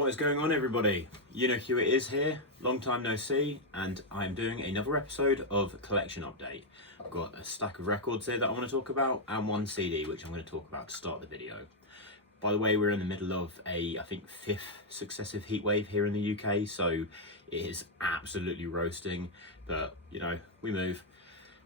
What is going on, everybody? You know who it is here, long time no see, and I'm doing another episode of Collection Update. I've got a stack of records here that I want to talk about and one CD which I'm going to talk about to start the video. By the way, we're in the middle of I think 5th successive heatwave here in the UK, so it is absolutely roasting, but you know, we move.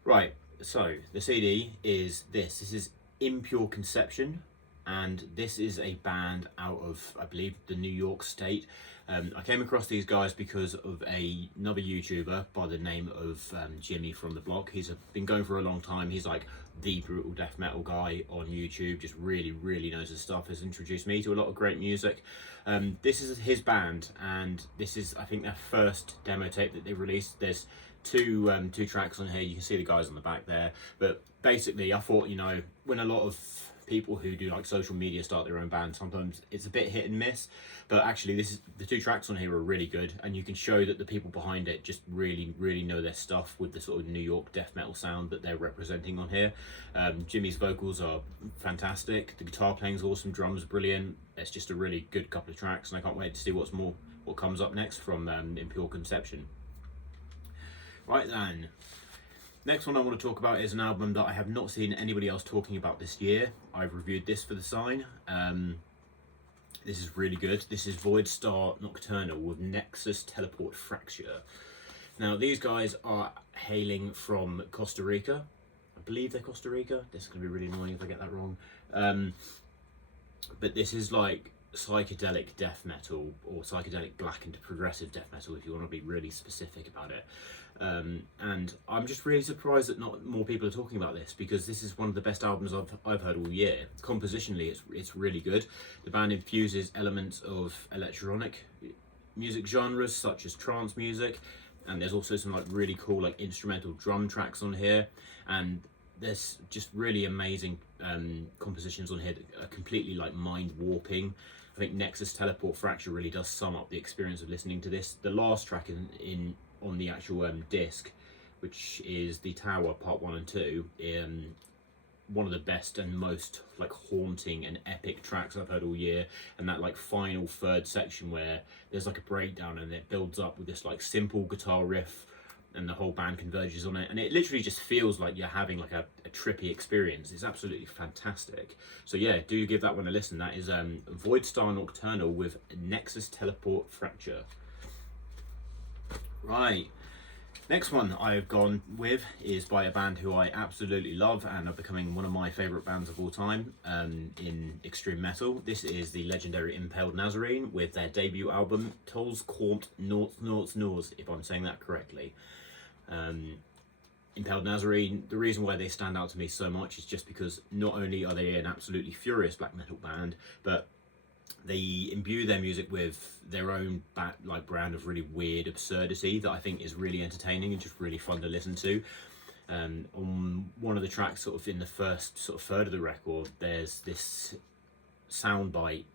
Right, so the CD is this. This is Impure Conception, and this is a band out of, I believe, the New York state. I came across these guys because of another YouTuber by the name of Jimmy from the block. He's been going for a long time. He's like the brutal death metal guy on YouTube, just really knows his stuff, has introduced me to a lot of great music. This is his band, and this is, I think, their first demo tape that they released. There's two tracks on here. You can see the guys on the back there, but basically I thought, you know, when a lot of people who do like social media start their own band, sometimes it's a bit hit and miss, but actually the two tracks on here are really good, and you can show that the people behind it just really know their stuff with the sort of New York death metal sound that they're representing on here. Jimmy's vocals are fantastic, the guitar playing's awesome, drums are brilliant. It's just a really good couple of tracks, and I can't wait to see what comes up next from Impure Conception. Right then, next one I want to talk about is an album that I have not seen anybody else talking about this year. I've reviewed this for the sign. This is really good. This is Voidstar Nocturnal with Nexus Teleport Fracture. Now, these guys are hailing from Costa Rica. I believe they're Costa Rica. This is going to be really annoying if I get that wrong. But this is like psychedelic death metal, or psychedelic black and progressive death metal if you want to be really specific about it. And I'm just really surprised that not more people are talking about this, because this is one of the best albums I've heard all year. Compositionally, it's really good. The band infuses elements of electronic music genres such as trance music, and there's also some like really cool like instrumental drum tracks on here, and there's just really amazing compositions on here that are completely like mind warping. I think Nexus Teleport Fracture really does sum up the experience of listening to this. The last track on the actual disc, which is The Tower Part 1 and 2, one of the best and most like haunting and epic tracks I've heard all year. And that like final third section where there's like a breakdown and it builds up with this like simple guitar riff, and the whole band converges on it, and it literally just feels like you're having like a trippy experience. It's absolutely fantastic. So yeah, do give that one a listen. That is Voidstar Nocturnal with Nexus Teleport Fracture. Right, next one I've gone with is by a band who I absolutely love and are becoming one of my favourite bands of all time in extreme metal. This is the legendary Impaled Nazarene with their debut album Cormpt, Norz, if I'm saying that correctly. Impaled Nazarene, the reason why they stand out to me so much is just because not only are they an absolutely furious black metal band, but they imbue their music with their own brand of really weird absurdity that I think is really entertaining and just really fun to listen to. On one of the tracks, sort of in the first sort of third of the record, there's this soundbite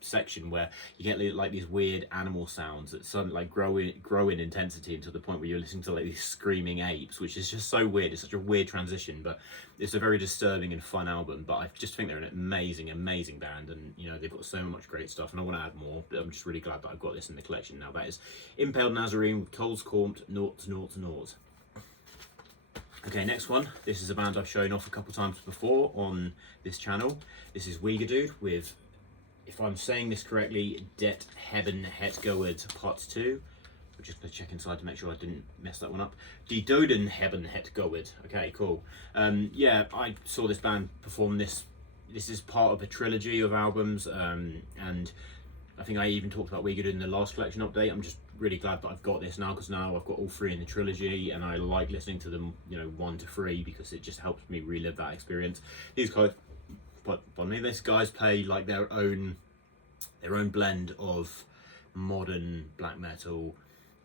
section where you get like these weird animal sounds that suddenly like grow in intensity until the point where you're listening to like these screaming apes, which is just so weird. It's such a weird transition, but it's a very disturbing and fun album. But I just think they're an amazing band, and you know, they've got so much great stuff, and I want to add more, but I'm just really glad that I've got this in the collection now. That is Impaled Nazarene with Cormpt, Norz. Okay, next one. This is a band I've shown off a couple times before on this channel. This is Wiegedood with, if I'm saying this correctly, Det Hebben Het Goed Part 2. I'm just going to check inside to make sure I didn't mess that one up. Die Doden Hebben Het Goed. Okay, cool. Yeah, I saw this band perform this. This is part of a trilogy of albums, and I think I even talked about Wiegedood in the last collection update. I'm just really glad that I've got this now, because now I've got all three in the trilogy, and I like listening to them, you know, 1 to 3, because it just helps me relive that experience. These guys, these guys play like their own blend of modern black metal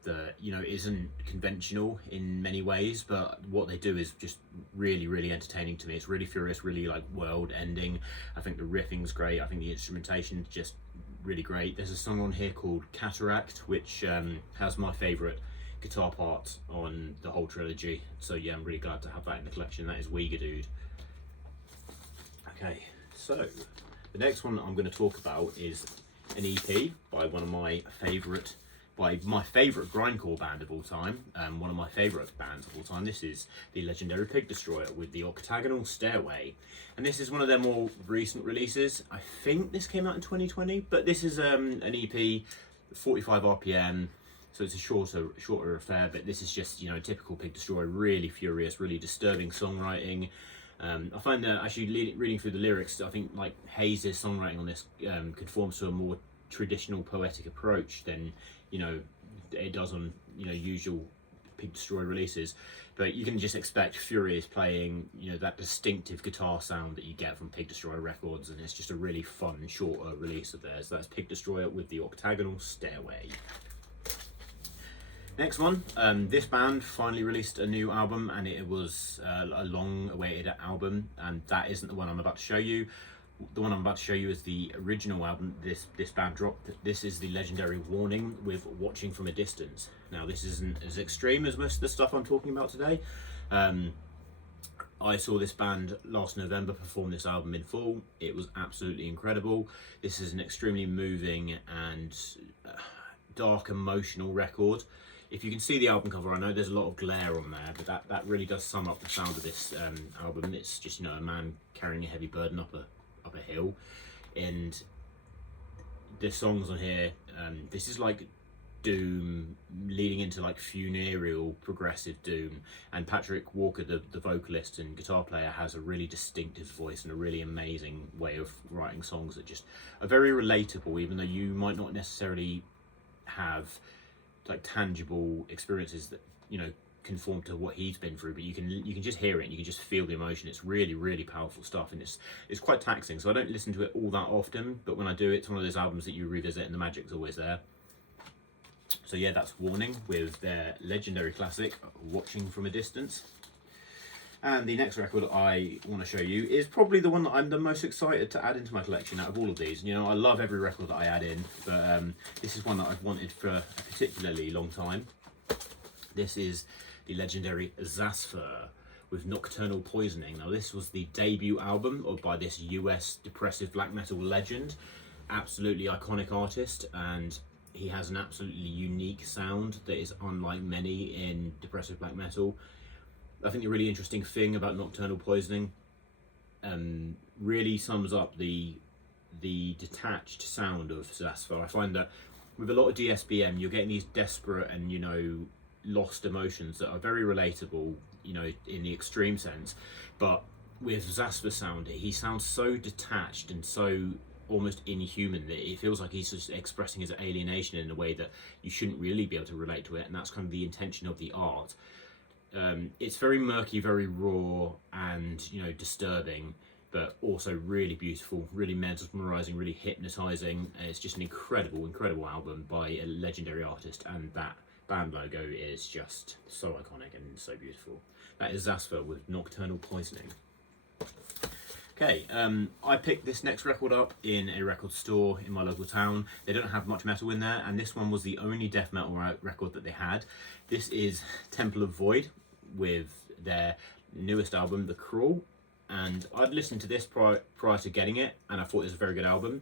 that, you know, isn't conventional in many ways, but what they do is just really entertaining to me. It's really furious, really like world ending. I think the riffing's great. I think the instrumentation's just really great. There's a song on here called Cataract, which has my favourite guitar part on the whole trilogy. So yeah, I'm really glad to have that in the collection. That is Wiegedood. Okay, so the next one I'm going to talk about is an EP by one of my favourite grindcore band of all time, one of my favourite bands of all time. This is the legendary Pig Destroyer with the Octagonal Stairway, and this is one of their more recent releases. I think this came out in 2020, but this is an EP, 45 RPM, so it's a shorter affair. But this is just, you know, typical Pig Destroyer, really furious, really disturbing songwriting. I find that actually reading through the lyrics, I think like Hayes' songwriting on this conforms to a more traditional poetic approach than, you know, it does on, you know, usual Pig Destroyer releases. But you can just expect furious playing, you know, that distinctive guitar sound that you get from Pig Destroyer records, and it's just a really fun, shorter release of theirs. So that's Pig Destroyer with the Octagonal Stairway. Next one, this band finally released a new album, and it was a long-awaited album, and that isn't the one I'm about to show you. The one I'm about to show you is the original album this band dropped. This is the legendary Warning with Watching from a Distance. Now, this isn't as extreme as most of the stuff I'm talking about today. I saw this band last November perform this album in full. It was absolutely incredible. This is an extremely moving and dark, emotional record. If you can see the album cover, I know there's a lot of glare on there, but that really does sum up the sound of this album. It's just, you know, a man carrying a heavy burden up a hill, and the songs on here, this is like doom leading into like funereal progressive doom, and Patrick Walker, the vocalist and guitar player, has a really distinctive voice and a really amazing way of writing songs that just are very relatable, even though you might not necessarily have like tangible experiences that, you know, conform to what he's been through, but you can just hear it and you can just feel the emotion. It's really, really powerful stuff, and it's quite taxing, so I don't listen to it all that often, but when I do, it's one of those albums that you revisit and the magic's always there. So yeah, that's Warning with their legendary classic Watching from a Distance. And the next record I want to show you is probably the one that I'm the most excited to add into my collection out of all of these. You know, I love every record that I add in, but this is one that I've wanted for a particularly long time. This is the legendary Zasfer with Nocturnal Poisoning. Now, this was the debut album by this US depressive black metal legend. Absolutely iconic artist, and he has an absolutely unique sound that is unlike many in depressive black metal. I think the really interesting thing about Nocturnal Poisoning really sums up the detached sound of Zasfer. I find that with a lot of DSBM, you're getting these desperate and, you know, lost emotions that are very relatable, you know, in the extreme sense. But with Zasper's sound, he sounds so detached and so almost inhuman that it feels like he's just expressing his alienation in a way that you shouldn't really be able to relate to it, and that's kind of the intention of the art. It's very murky, very raw, and, you know, disturbing, but also really beautiful, really mesmerizing, really hypnotizing. And it's just an incredible, incredible album by a legendary artist, and that band logo is just so iconic and so beautiful. That is Zasfer with Nocturnal Poisoning. Okay, I picked this next record up in a record store in my local town. They don't have much metal in there, and this one was the only death metal record that they had. This is Temple of Void with their newest album, The Crawl, and I'd listened to this prior to getting it, and I thought it was a very good album.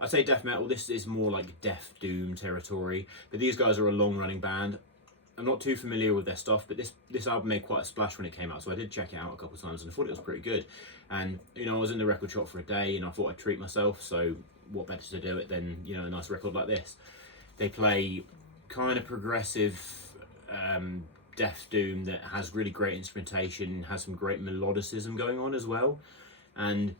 I'd say death metal, this is more like death doom territory, but these guys are a long-running band. I'm not too familiar with their stuff, but this album made quite a splash when it came out, so I did check it out a couple of times and I thought it was pretty good. And, you know, I was in the record shop for a day and I thought I'd treat myself, so what better to do it than, you know, a nice record like this. They play kind of progressive death doom that has really great instrumentation, has some great melodicism going on as well, and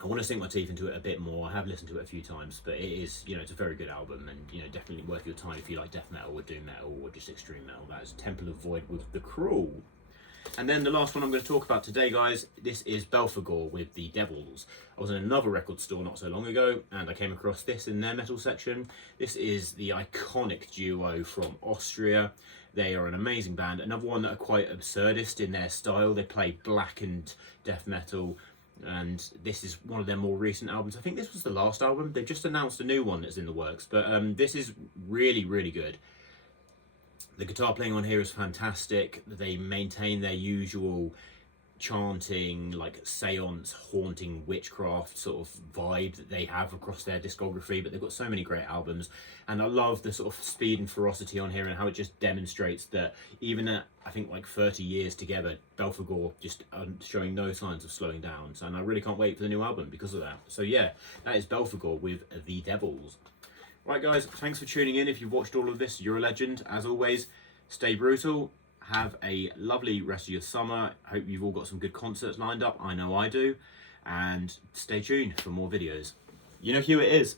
I want to sink my teeth into it a bit more. I have listened to it a few times, but it is, you know, it's a very good album, and, you know, definitely worth your time if you like death metal or doom metal or just extreme metal. That is Temple of Void with The Crawl. And then the last one I'm going to talk about today, guys, this is Belphegor with The Devils. I was in another record store not so long ago, and I came across this in their metal section. This is the iconic duo from Austria. They are an amazing band. Another one that are quite absurdist in their style. They play blackened death metal, and this is one of their more recent albums. I think this was the last album. They've just announced a new one that's in the works, but this is really, really good. The guitar playing on here is fantastic. They maintain their usual chanting, like seance, haunting witchcraft sort of vibe that they have across their discography. But they've got so many great albums, and I love the sort of speed and ferocity on here and how it just demonstrates that even at, I think, like 30 years together, Belphegor just are showing no signs of slowing down. So, and I really can't wait for the new album because of that. So yeah, that is Belphegor with The Devils. Right guys, thanks for tuning in. If you've watched all of this, you're a legend. As always, stay brutal. Have a lovely rest of your summer. Hope you've all got some good concerts lined up. I know I do. And stay tuned for more videos. You know who it is.